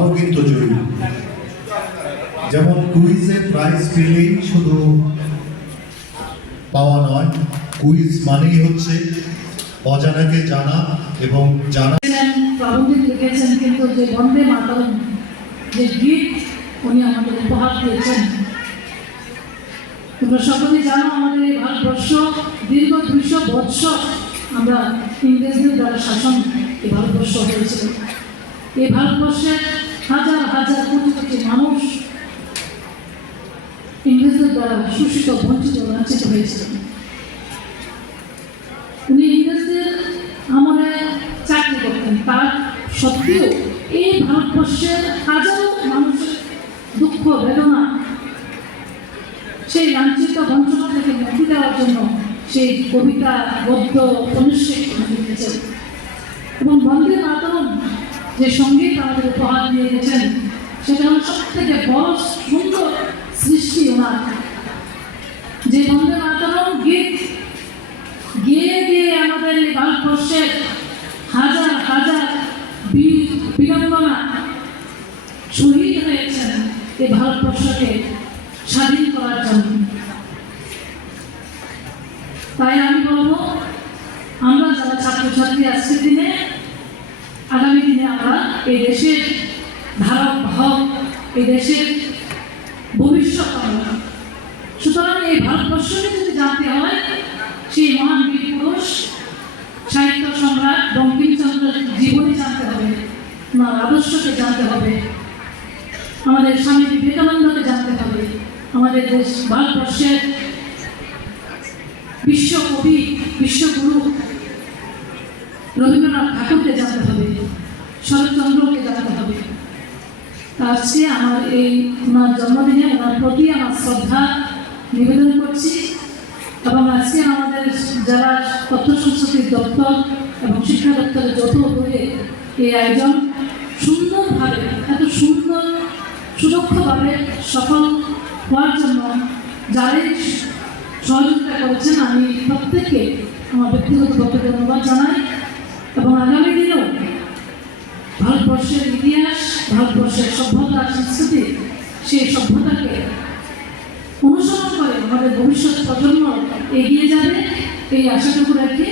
তারাও কিন্তু জয়ী। যেমন কুইজে প্রাইজ পেলেই শুধু পাওয়া নয়, কুইজ মানেই হচ্ছে অজানাকে জানা এবং জানা। প্রাবন্ধিক লিখেছেন, কিন্তু যে বন্দে মাতরম যে গীত উনি আমাদের উপহার দিয়েছেন, তোমরা সকলেই জানো আমাদের এই ভারতবর্ষ দীর্ঘ 200 বৎসর আমরা ইংরেজদের দ্বারা শাসন এই ভারতবর্ষ হয়েছিল। এই ভারতবর্ষের হাজার হাজার কোটি কোটি মানুষ ইংরেজদের দ্বারা শোষিত, বঞ্চিত, লাঞ্ছিত হয়েছিল। উনি ইংরেজদের আমলে চাকরি করতেন, তার সত্ত্বেও এই ভারতবর্ষের হাজারো মানুষের দুঃখ বেদনা, সেই লাঞ্ছিত বঞ্চনা থেকে মুক্তি দেওয়ার জন্য সেই কবিতা, গদ্য, উপন্যাসিক লিখেছেন। এবং বন্দে মাতরম যে সঙ্গীত আমাদের উপহার দিয়ে গেছেন, সেটা হল সব থেকে বড় সুন্দর সৃষ্টি ওনার। যে বন্দে মাতরম গীত গিয়ে গিয়ে আমাদের এই ভারতবর্ষের হাজার হাজার বীরাঙ্গনা শহীদ হয়েছেন এই ভারতবর্ষকে স্বাধীন করার জন্য। তাই আমি বলবো, আমরা যারা ছাত্রছাত্রী আজকের দিনে, আগামী দিনে আমরা এই দেশের ধারক বাহক, এই দেশের ভবিষ্যৎ আমরা। সুতরাং এই ভারতবর্ষকে যদি জানতে হয়, সেই মহান বীর পুরুষ সাহিত্য সম্রাট বঙ্কিমচন্দ্রের জীবনী জানতে হবে, ওনার আদর্শকে জানতে হবে, আমাদের স্বামী বিবেকানন্দকে জানতে হবে, আমাদের দেশ ভারতবর্ষের বিশ্বকবি, বিশ্বগুরু রবীন্দ্রনাথ ঠাকুরকে জানতে হবে, শরৎচন্দ্রকে জানতে হবে। আজকে আমার এই ওনার জন্মদিনে ওনার প্রতি আমার শ্রদ্ধা নিবেদন করছি। এবং আজকে আমাদের যারা তথ্য সংস্কৃতি দপ্তর এবং শিক্ষা দপ্তরের যৌথ উদ্যোগে এই আয়োজন সুন্দরভাবে, এত সুন্দর সুদক্ষভাবে সফল হওয়ার জন্য যারাই সহযোগিতা করেছেন, আমি প্রত্যেককে আমার ব্যক্তিগত পক্ষে ধন্যবাদ জানাই। এবং আগামী দিনেও ভারতবর্ষের ইতিহাস, ভারতবর্ষের সভ্যতা, সংস্কৃতি, সেই সভ্যতাকে অনুসরণ করে আমাদের ভবিষ্যৎ প্রজন্ম এগিয়ে যাবে, এই আশাটুকু রেখে